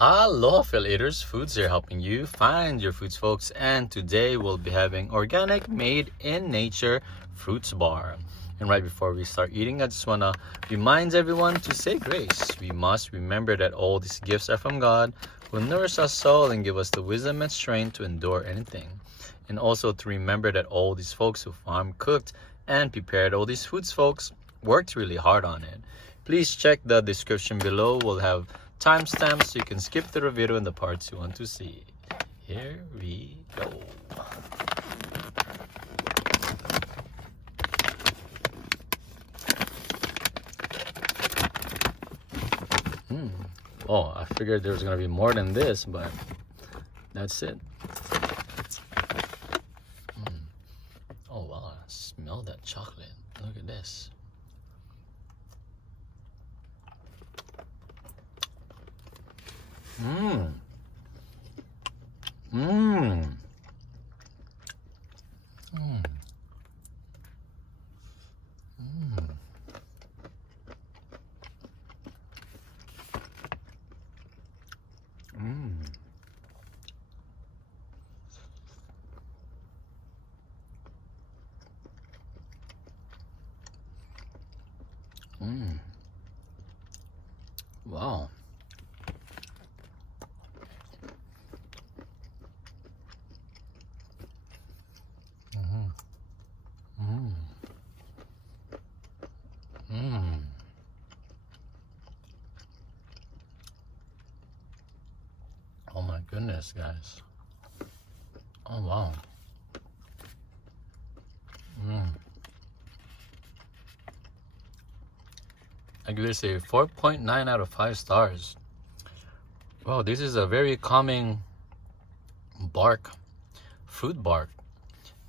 Aloha fellow eaters, Foodz here helping you find your foods folks, and today we'll be having organic made in nature fruits bar. And right before we start eating, I just want to remind everyone to say grace. We must remember that all these gifts are from God, who nourish our soul and give us the wisdom and strength to endure anything. And also to remember that all these folks who farm, cooked, and prepared all these foods folks worked really hard on it. Please check the description below. We'll have timestamps so you can skip through the video in the parts you want to see. Here we go. Oh, I figured there was gonna be more than this, but that's it. Oh wow, smell that chocolate. Look at this. Mmm. Mmm. Mmm. Mmm. Mmm. Mmm. Wow. Oh my goodness, guys. Oh wow. I give this a 4.9 out of 5 stars. Wow, this is a very calming bark, fruit bark.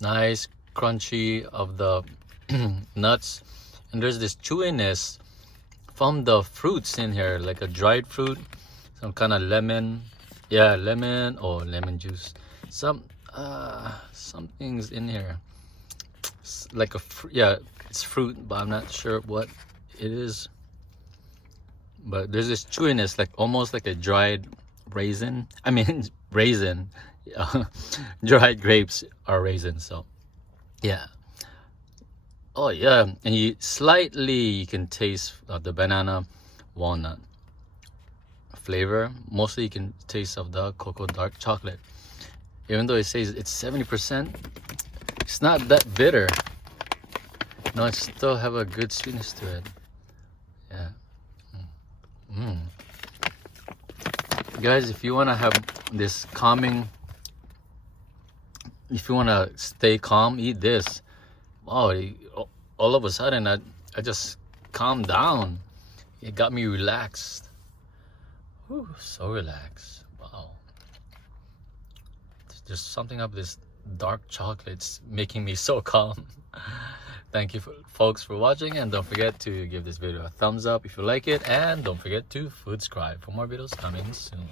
Nice, crunchy of the nuts, and there's this chewiness from the fruits in here, like a dried fruit, some kind of lemon. Yeah, lemon or lemon juice. Something's in here. It's like yeah, it's fruit, but I'm not sure what it is. But there's this chewiness, like almost like a dried raisin. I mean, raisin. Dried grapes are raisins, so yeah. Oh yeah, and you can taste the banana walnut flavor. Mostly you can taste of the cocoa dark chocolate. Even though it says it's 70%, it's not that bitter. No, it still have a good sweetness to it. Yeah. Guys, if you want to have this calming, if you want to stay calm, eat this. Wow, all of a sudden I just calmed down. It got me relaxed. Whew, so relaxed. Wow. There's something up this dark chocolate's making me so calm. Thank you folks for watching, and don't forget to give this video a thumbs up if you like it, and don't forget to subscribe for more videos coming soon.